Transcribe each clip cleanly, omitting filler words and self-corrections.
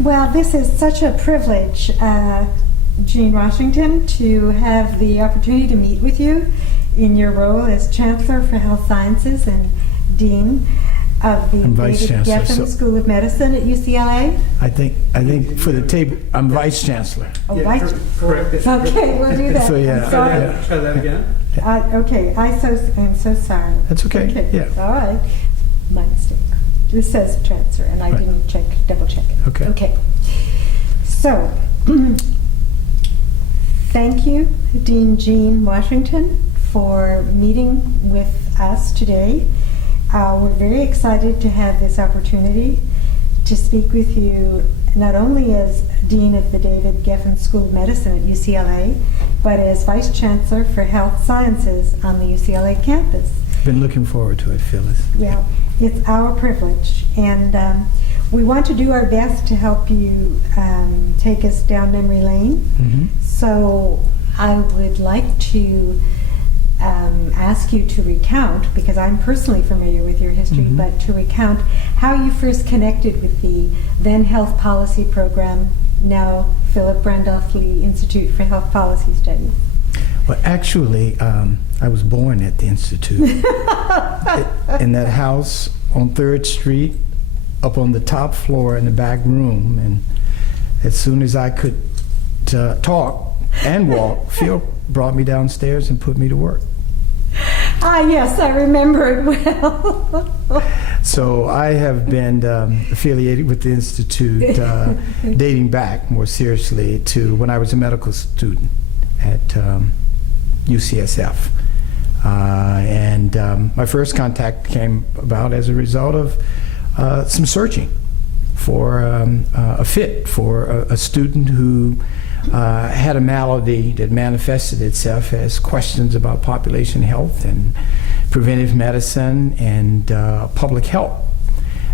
Well, this is such a privilege, Jean Washington, to have the opportunity to meet with you in your role as Chancellor for Health Sciences and Dean of the David Geffen School of Medicine at UCLA. I think for the table, I'm Vice Chancellor. Oh, yeah, correct. Okay, we'll do that. So, yeah. I'm sorry. Yeah. Try that again. Okay, I'm so sorry. That's okay. Yeah. All right. My mistake. This says Chancellor, and I didn't double check it. Okay. Okay. So, thank you, Dean Jean Washington, for meeting with us today. We're very excited to have this opportunity to speak with you not only as Dean of the David Geffen School of Medicine at UCLA, but as Vice Chancellor for Health Sciences on the UCLA campus. Been looking forward to it, Phyllis. Well, it's our privilege, and we want to do our best to help you take us down memory lane. Mm-hmm. So I would like to ask you to recount, because I'm personally familiar with your history, Mm-hmm. but to recount how you first connected with the then Health Policy Program, now Philip Randolph Lee Institute for Health Policy Studies. Well, actually, I was born at the Institute. In that house on 3rd Street, up on the top floor in the back room. And as soon as I could talk and walk, Phil brought me downstairs and put me to work. Ah, yes, I remember it well. So I have been affiliated with the Institute dating back more seriously to when I was a medical student at UCSF. And my first contact came about as a result of some searching for a fit for a student who had a malady that manifested itself as questions about population health and preventive medicine and public health.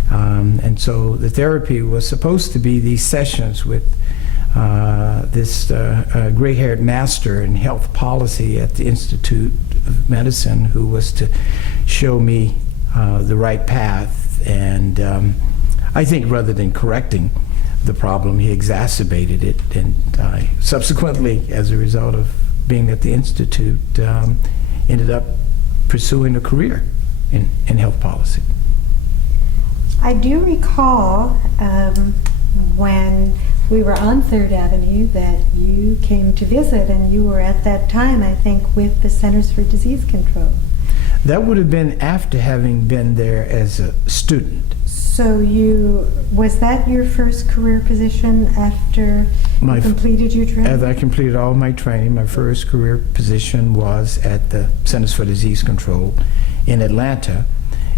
And so the therapy was supposed to be these sessions with this gray-haired master in health policy at the Institute of Medicine, who was to show me the right path. And I think rather than correcting the problem, he exacerbated it. And I subsequently, as a result of being at the Institute, ended up pursuing a career in health policy. I do recall when we were on 3rd Avenue that you came to visit, and you were at that time, I think, with the Centers for Disease Control. That would have been after having been there as a student. So was that your first career position after you completed your training? As I completed all my training, my first career position was at the Centers for Disease Control in Atlanta.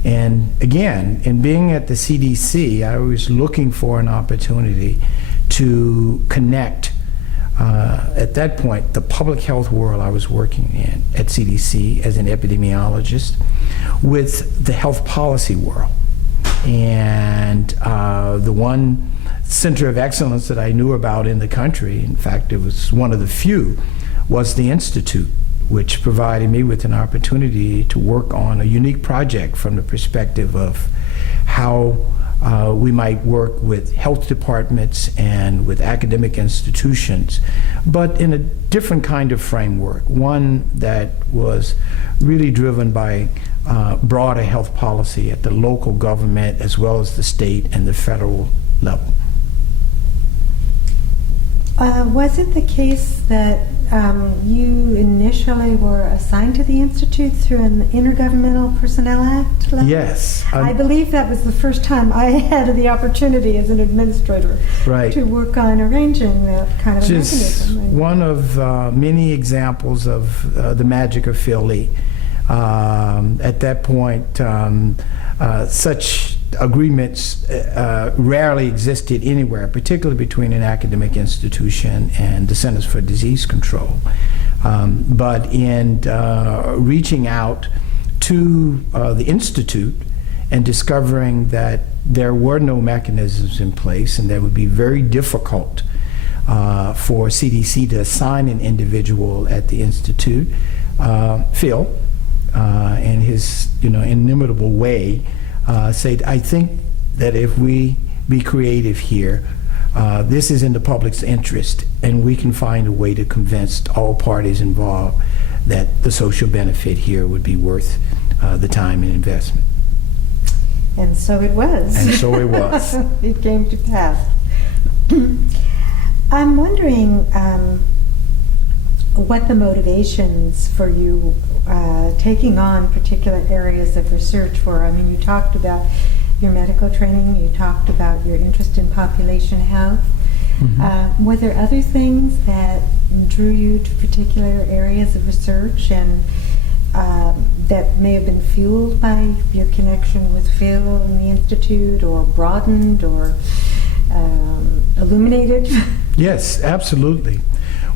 And again, in being at the CDC, I was looking for an opportunity to connect, at that point, the public health world I was working in at CDC as an epidemiologist with the health policy world. And the one center of excellence that I knew about in the country, in fact, it was one of the few, was the Institute, which provided me with an opportunity to work on a unique project from the perspective of how we might work with health departments and with academic institutions, but in a different kind of framework, one that was really driven by broader health policy at the local government as well as the state and the federal level. Was it the case that you initially were assigned to the Institute through an Intergovernmental Personnel Act letter? Yes. I believe that was the first time I had the opportunity as an administrator to work on arranging that kind of Just mechanism. One of many examples of the magic of Phil Lee. At that point, such agreements rarely existed anywhere, particularly between an academic institution and the Centers for Disease Control. But in reaching out to the Institute and discovering that there were no mechanisms in place and that it would be very difficult for CDC to assign an individual at the Institute, Phil, in his inimitable way, said, I think that if we be creative here, this is in the public's interest, and we can find a way to convince all parties involved that the social benefit here would be worth the time and investment. And so it was. And so it was. It came to pass. I'm wondering what the motivations for you taking on particular areas of research were. I mean, you talked about your medical training, you talked about your interest in population health. Mm-hmm. Were there other things that drew you to particular areas of research and that may have been fueled by your connection with Phil and the Institute, or broadened, or illuminated? Yes, absolutely.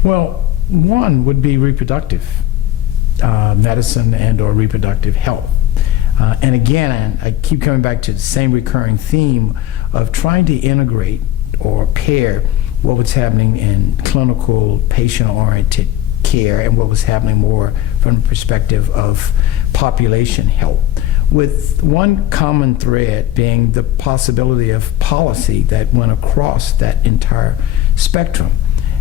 Well, one would be reproductive medicine and or reproductive health. And again, I keep coming back to the same recurring theme of trying to integrate or pair what was happening in clinical patient-oriented care and what was happening more from the perspective of population health, with one common thread being the possibility of policy that went across that entire spectrum.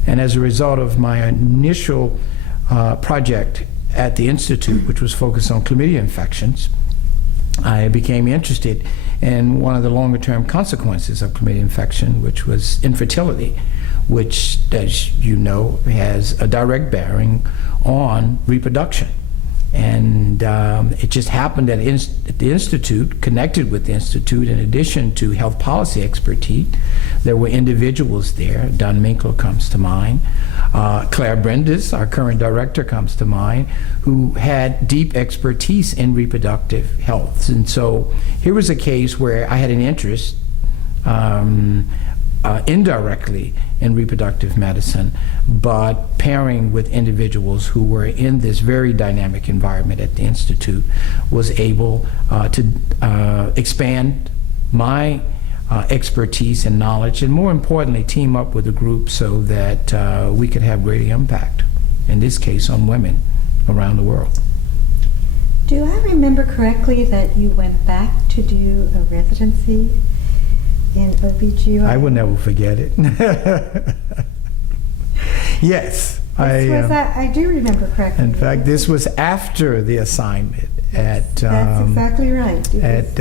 And as a result of my initial project at the Institute, which was focused on chlamydia infections, I became interested in one of the longer-term consequences of chlamydia infection, which was infertility, which, as you know, has a direct bearing on reproduction. And it just happened that at the Institute, connected with the Institute, in addition to health policy expertise, there were individuals there. Don Minkler comes to mind. Claire Brendis, our current director, comes to mind, who had deep expertise in reproductive health. And so here was a case where I had an interest indirectly in reproductive medicine, but pairing with individuals who were in this very dynamic environment at the Institute was able to expand my expertise and knowledge, and more importantly, team up with a group so that we could have greater impact, in this case on women around the world. Do I remember correctly that you went back to do a residency in OBGYN? I will never forget it. Yes. I do remember correctly. In fact, this was after the assignment at That's exactly right. at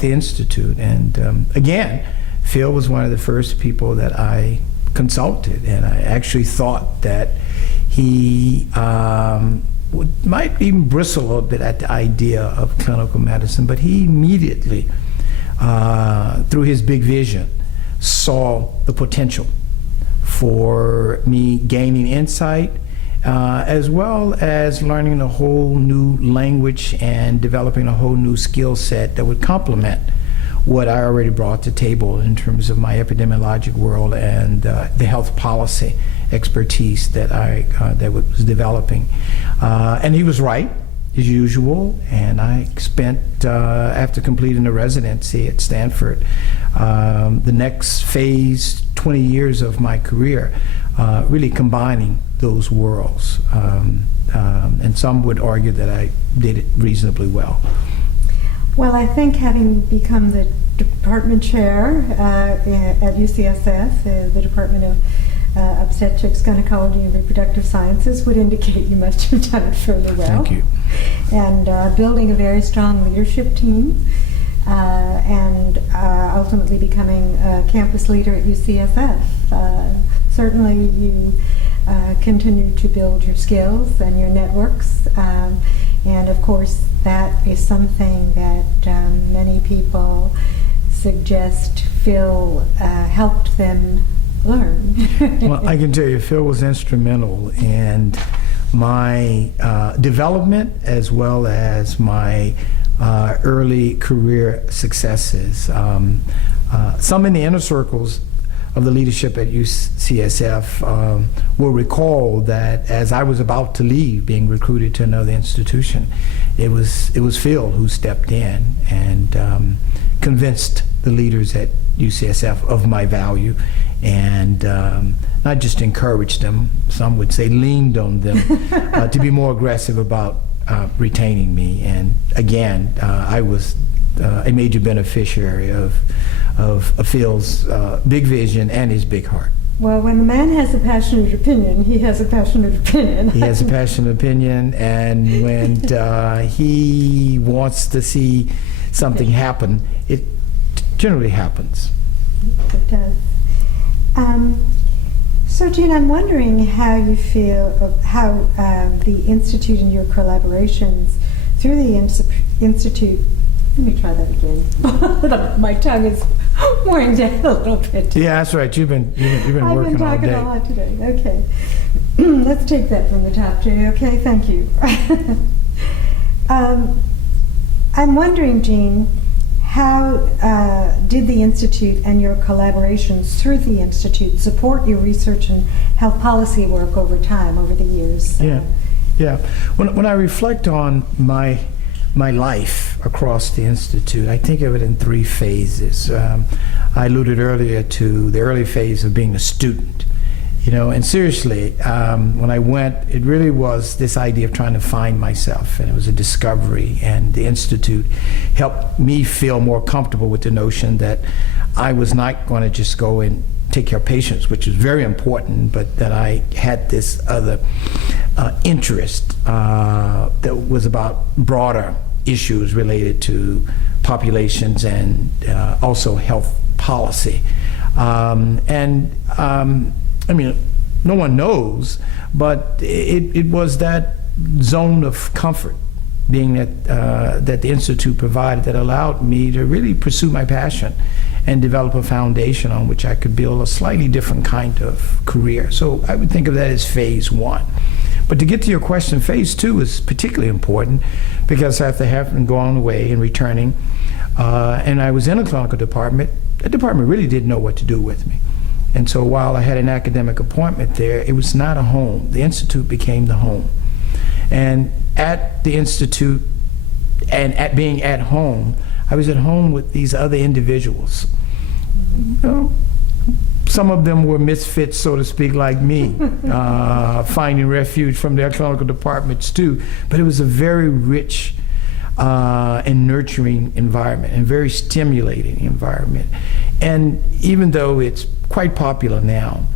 the Institute. And again, Phil was one of the first people that I consulted, and I actually thought that he might even bristle a little bit at the idea of clinical medicine, but he immediately, through his big vision, saw the potential for me gaining insight, as well as learning a whole new language and developing a whole new skill set that would complement what I already brought to the table in terms of my epidemiologic world and the health policy expertise that that was developing. And he was right, as usual, and I spent, after completing a residency at Stanford, the next phase, 20 years of my career, really combining those worlds. And some would argue that I did it reasonably well. Well, I think having become the department chair at UCSF, the Department of Obstetrics, Gynecology, and Reproductive Sciences, would indicate you must have done it fairly well. Thank you. And building a very strong leadership team, and ultimately becoming a campus leader at UCSF. Certainly you continue to build your skills and your networks, and of course that is something that many people suggest Phil helped them learn. Well, I can tell you, Phil was instrumental in my development as well as my early career successes. Some in the inner circles of the leadership at UCSF will recall that as I was about to leave, being recruited to another institution, it was Phil who stepped in and convinced the leaders at UCSF of my value, and not just encouraged them, some would say leaned on them to be more aggressive about retaining me. And again, I was a major beneficiary of Phil's big vision and his big heart. Well, when the man has a passionate opinion, he has a passionate opinion. He has a passionate opinion, and when he wants to see something happen, it generally happens. It does. So, Jean, I'm wondering how you feel of how the Institute and your collaborations through the Institute. Let me try that again. My tongue is worn down a little bit. Yeah, that's right. You've been working all day. I've been talking a lot today. Okay. Let's take that from the top, Jay. Okay, thank you. I'm wondering, Jean, how did the Institute and your collaborations through the Institute support your research and health policy work over time, over the years? Yeah. When I reflect on my life across the Institute, I think of it in three phases. I alluded earlier to the early phase of being a student. And seriously, when I went, it really was this idea of trying to find myself, and it was a discovery, and the Institute helped me feel more comfortable with the notion that I was not going to just go and take care of patients, which is very important, but that I had this other interest that was about broader issues related to populations and also health policy. I mean, no one knows, but it was that zone of comfort being that the Institute provided that allowed me to really pursue my passion and develop a foundation on which I could build a slightly different kind of career. So I would think of that as phase one. But to get to your question, phase two is particularly important because after having gone away and returning, and I was in a clinical department, the department really didn't know what to do with me. And so while I had an academic appointment there, it was not a home. The Institute became the home. And at the Institute and at being at home, I was at home with these other individuals. Some of them were misfits, so to speak, like me, finding refuge from their clinical departments too. But it was a very rich and nurturing environment, and very stimulating environment. And even though it's quite popular now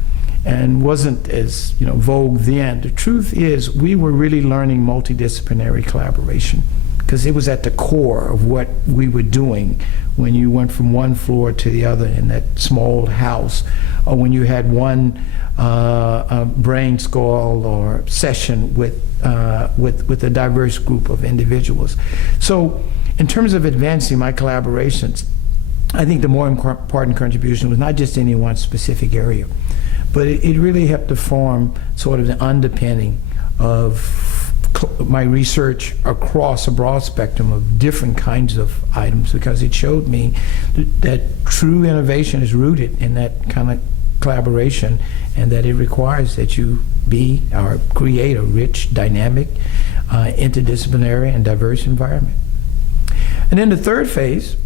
and wasn't as vogue then, the truth is we were really learning multidisciplinary collaboration, because it was at the core of what we were doing when you went from one floor to the other in that small house, or when you had one brain skull or session with a diverse group of individuals. So in terms of advancing my collaborations, I think the more important contribution was not just any one specific area, but it really helped to form sort of the underpinning of my research across a broad spectrum of different kinds of items, because it showed me that true innovation is rooted in that kind of collaboration, and that it requires that you be or create a rich, dynamic, interdisciplinary, and diverse environment. And then the third phase,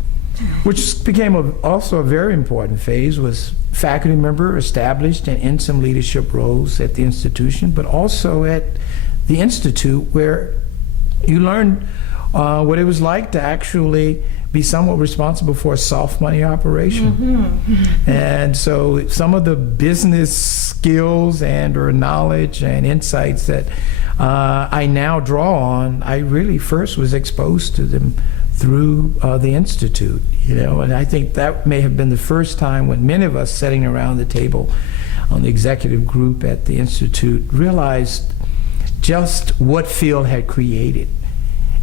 which became also a very important phase, was faculty member established and in some leadership roles at the institution, but also at the Institute, where you learned what it was like to actually be somewhat responsible for a soft money operation. Mm-hmm. And so some of the business skills and or knowledge and insights that I now draw on, I really first was exposed to them through the Institute, and I think that may have been the first time when many of us sitting around the table on the executive group at the Institute realized just what Phil had created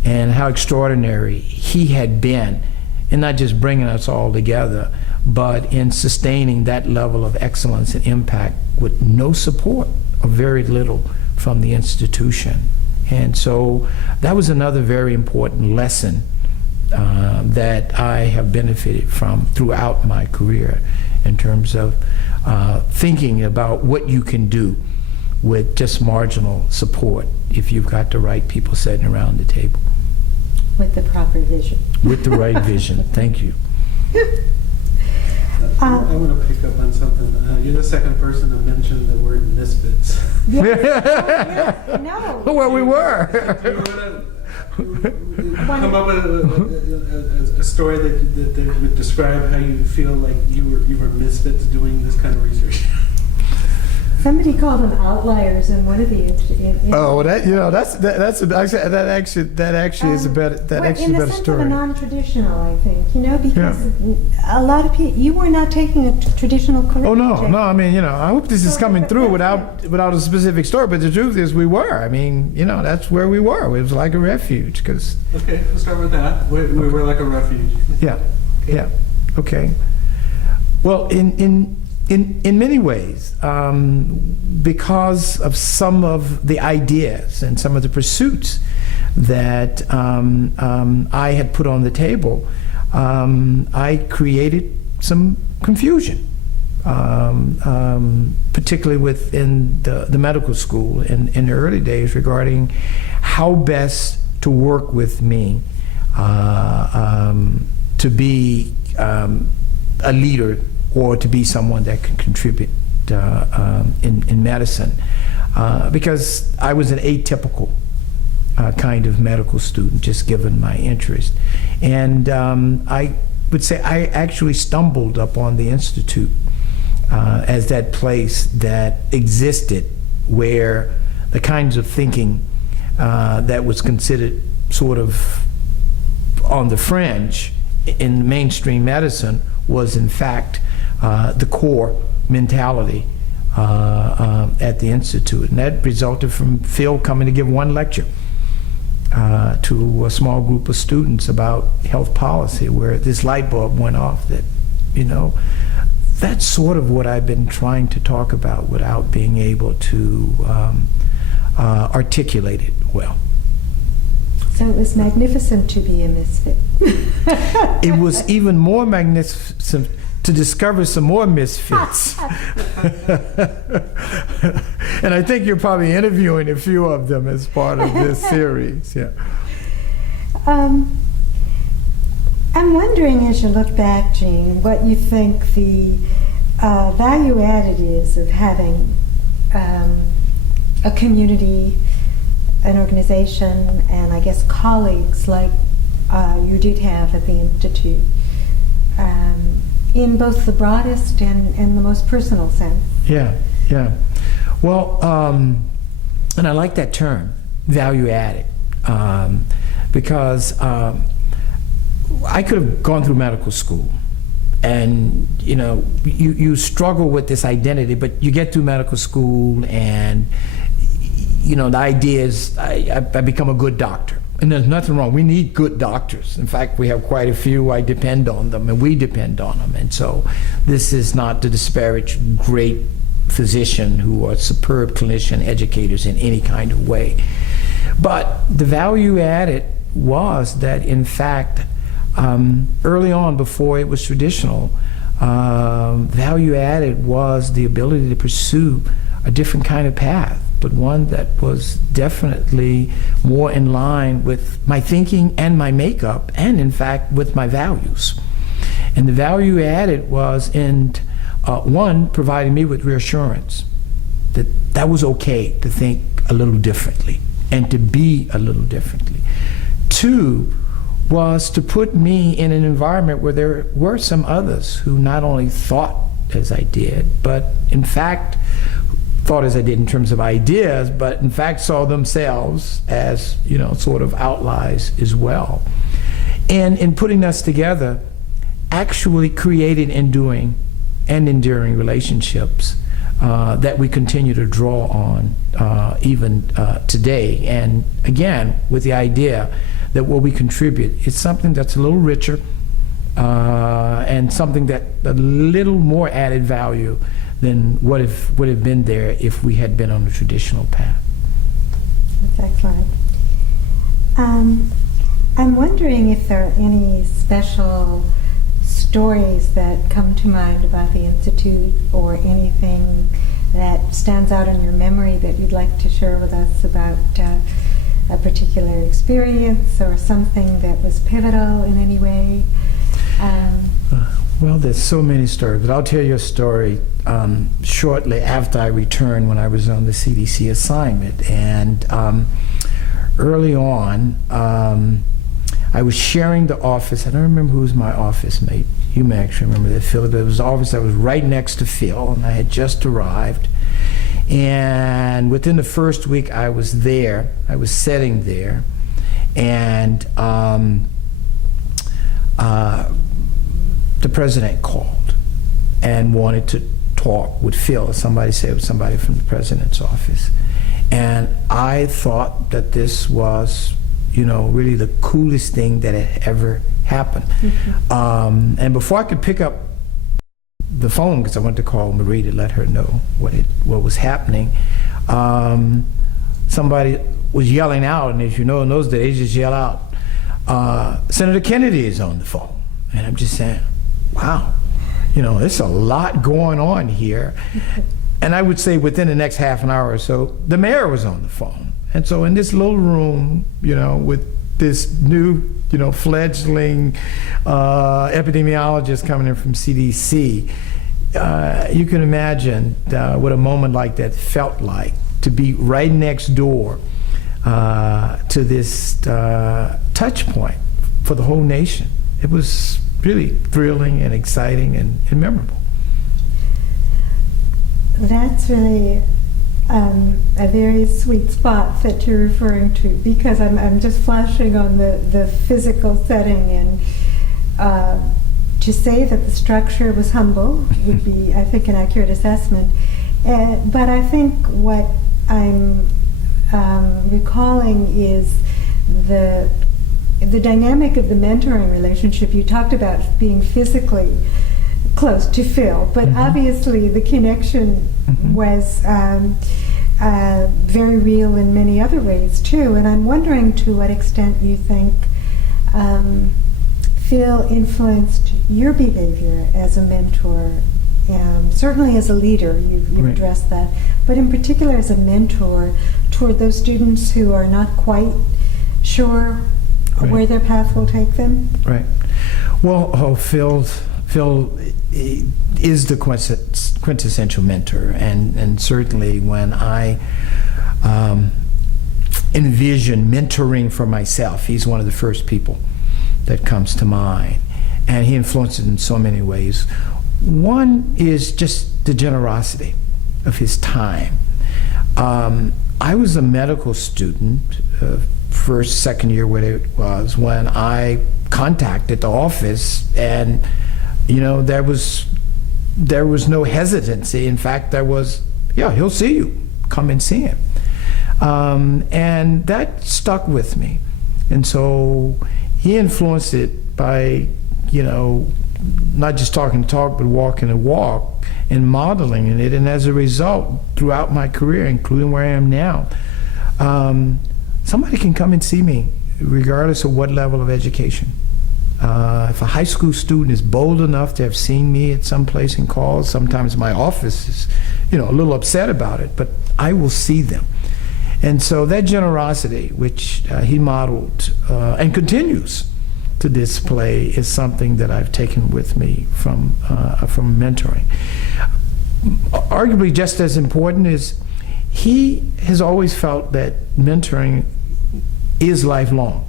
and how extraordinary he had been in not just bringing us all together, but in sustaining that level of excellence and impact with no support or very little from the institution. And so that was another very important lesson that I have benefited from throughout my career in terms of thinking about what you can do with just marginal support if you've got the right people sitting around the table. With the proper vision. With the right vision. Thank you. I want to pick up on something. You're the second person to mention the word misfits. Yes. Oh, yes. No. Well, we were. come up with a story that would describe how you feel like you were misfits doing this kind of research. Somebody called them outliers in one of the. Oh, well, that actually is a better in the sense story. of a non-traditional, I think, because a lot of people, you were not taking a traditional career. Oh no, trajectory. no. I mean, I hope this is So coming that- through that's without a specific story. But the truth is, we were. I mean, that's where we were. It was like a refuge, because Okay, we'll start with that. We were like a refuge. yeah, yeah. Okay. Well, in many ways, because of some of the ideas and some of the pursuits that I had put on the table, I created some confusion, particularly within the medical school in the early days regarding how best to work with me to be a leader or to be someone that can contribute in medicine, because I was an atypical kind of medical student, just given my interest. And I would say I actually stumbled upon the Institute as that place that existed where the kinds of thinking that was considered sort of on the fringe in mainstream medicine was in fact the core mentality at the Institute. And that resulted from Phil coming to give one lecture to a small group of students about health policy, where this light bulb went off that, that's sort of what I've been trying to talk about without being able to articulate it well. So it was magnificent to be a misfit. It was even more magnificent to discover some more misfits. And I think you're probably interviewing a few of them as part of this series. Yeah. I'm wondering, as you look back, Jean, what you think the value added is of having a community, an organization, and I guess colleagues like you did have at the Institute, in both the broadest and the most personal sense. Yeah, yeah. Well, and I like that term, value added, because I could have gone through medical school, and you struggle with this identity, but you get through medical school, and the idea is I become a good doctor. And there's nothing wrong. We need good doctors. In fact, we have quite a few. I depend on them, and we depend on them. And so this is not to disparage great physicians who are superb clinician educators in any kind of way. But the value added was that, in fact, early on, before it was traditional, value added was the ability to pursue a different kind of path, but one that was definitely more in line with my thinking and my makeup, and in fact with my values. And the value added was in one, providing me with reassurance that was okay to think a little differently and to be a little differently. Two, was to put me in an environment where there were some others who not only thought as I did, but in fact thought as I did in terms of ideas, but in fact saw themselves as, sort of outliers as well. And in putting us together, actually created enduring relationships that we continue to draw on even today. And again, with the idea that what we contribute is something that's a little richer and something that a little more added value than would have been there if we had been on the traditional path. That's excellent. I'm wondering if there are any special stories that come to mind about the Institute, or anything that stands out in your memory that you'd like to share with us about a particular experience or something that was pivotal in any way. Well, there's so many stories, but I'll tell you a story shortly after I returned when I was on the CDC assignment. And early on, I was sharing the office. I don't remember who was my office mate. You may actually remember that, Phil. There was an office that was right next to Phil, and I had just arrived. And within the first week I was there, I was sitting there, and the president called and wanted to talk with Phil. Somebody said it was somebody from the president's office. And I thought that this was, you know, really the coolest thing that had ever happened. Mm-hmm. And before I could pick up the phone, because I wanted to call Marie to let her know what was happening, somebody was yelling out, and as you know, in those days, just yell out, Senator Kennedy is on the phone. And I'm just saying, wow, you know, there's a lot going on here. And I would say within the next half an hour or so, the mayor was on the phone. And so in this little room, you know, with this new, you know, fledgling epidemiologist coming in from CDC, you can imagine what a moment like that felt like, to be right next door to this touch point for the whole nation. It was really thrilling and exciting and memorable. That's really a very sweet spot that you're referring to, because I'm just flashing on the physical setting, and to say that the structure was humble would be, I think, an accurate assessment. But I think what I'm recalling is the dynamic of the mentoring relationship. You talked about being physically close to Phil, but mm-hmm. obviously the connection mm-hmm. was very real in many other ways too. And I'm wondering to what extent you think Phil influenced your behavior as a mentor, certainly as a leader, you've right. addressed that, but in particular as a mentor toward those students who are not quite sure right. where their path will take them. Right. Well, Phil is the quintessential mentor, and certainly when I envision mentoring for myself, he's one of the first people that comes to mind, and he influences in so many ways. One is just the generosity of his time. I was a medical student, first, second year, whatever it was, when I contacted the office, and you know, there was no hesitancy. In fact, there was, yeah, he'll see you. Come and see him. And that stuck with me. And so he influenced it by, you know, not just talking the talk, but walking the walk and modeling it. And as a result, throughout my career, including where I am now, somebody can come and see me regardless of what level of education. If a high school student is bold enough to have seen me at some place and called, sometimes my office is, you know, a little upset about it, but I will see them. And so that generosity, which he modeled and continues to display, is something that I've taken with me from mentoring. Arguably just as important is he has always felt that mentoring is lifelong.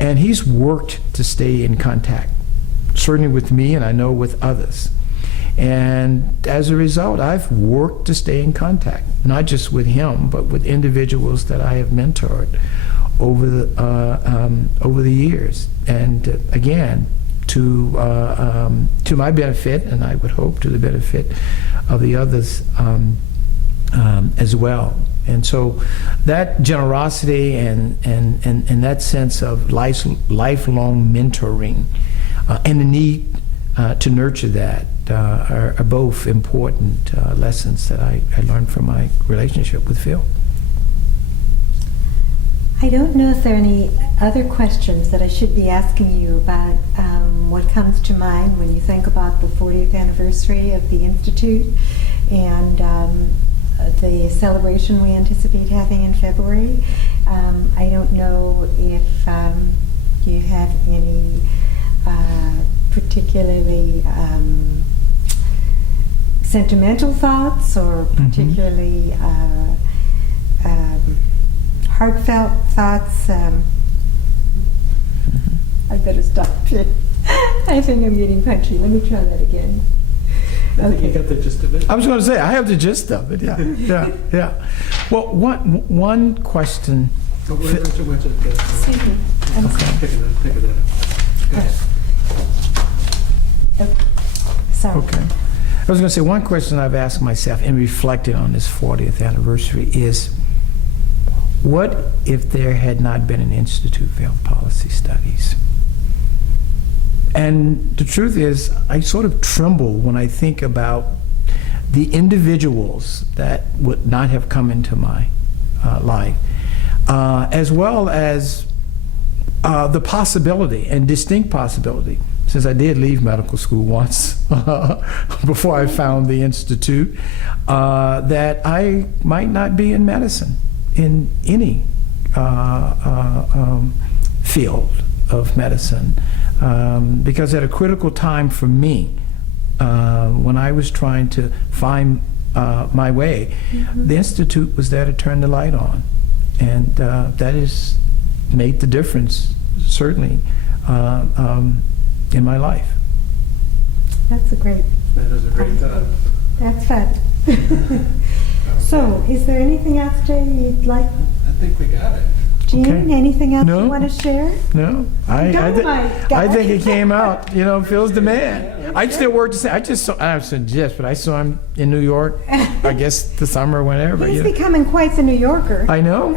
And he's worked to stay in contact, certainly with me, and I know with others. And as a result, I've worked to stay in contact, not just with him, but with individuals that I have mentored over the years. And again, to my benefit, and I would hope to the benefit of the others as well. And so that generosity and that sense of lifelong mentoring and the need to nurture that are both important lessons that I learned from my relationship with Phil. I don't know if there are any other questions that I should be asking you about what comes to mind when you think about the 40th anniversary of the Institute and the celebration we anticipate having in February. I don't know if you have any particularly sentimental thoughts or particularly heartfelt thoughts. I better stop. I think I'm getting punchy. Let me try that again. I think you Okay. got the gist of it. I was going to say, I have the gist of it, yeah, yeah. Well, one question, But why don't you watch it? Excuse me. I'm sorry. Pick it up. Go ahead. Sorry. okay. I was going to say, one question I've asked myself and reflected on this 40th anniversary is, what if there had not been an Institute for Health Policy Studies? And the truth is, I sort of tremble when I think about the individuals that would not have come into my life, as well as the possibility and distinct possibility, since I did leave medical school once before I found the Institute, that I might not be in medicine in any field of medicine. Because at a critical time for me, when I was trying to find my way, the Institute was there to turn the light on. And that has made the difference, certainly, in my life. That's a great. That is a great thought. That's fun. So, is there anything else, Jay, you'd like? I think we got it. Jean, Okay. anything else No. you want to share? No, I Dynamite, think it guys. came out, Phil's the man. I still work the same. I said yes, but I saw him in New York, I guess the summer or whenever. He's becoming quite the New Yorker. I know.